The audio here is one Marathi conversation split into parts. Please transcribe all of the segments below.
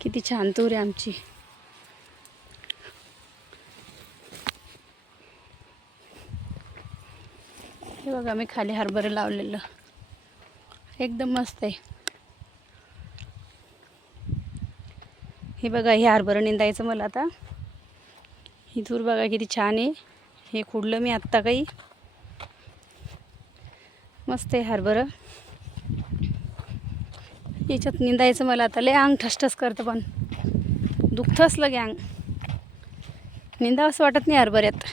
किती छान तूर आहे आमची. हे बघा मी खाली हरभरे लावलेलं एकदम मस्त आहे. हे बघा हे हरभरं निंदायचं मला आता. ही तूर बघा किती छान आहे. हे खुडलं मी आत्ता काही. मस्त आहे हरभरं. याच्यात निंदायचं मला आता. लय अंग ठसठस करतं पण दुखतंच लगे अंग. निंदा असं वाटत नाही हरभऱ्यात.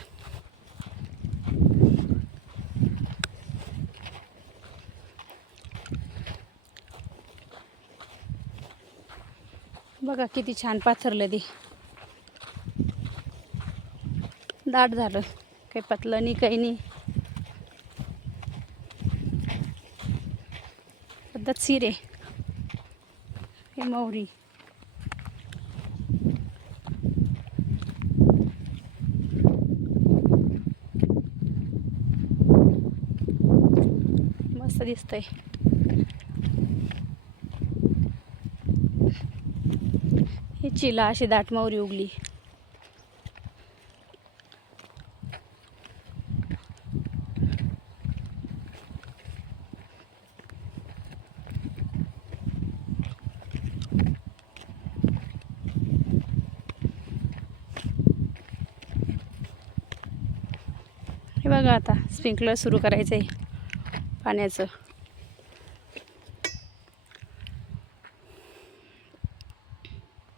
बघा किती छान पाथरलं ते. दाट झालं, काही पतलं नाही काही नाही. पद्धतशीर आहे. हे मोहरी. मस्त दिसतंय. ही चिला अशी दाट मोहरी उगली. हे बघा आता स्प्रिंकलर सुरू करायचं आहे पाण्याचं.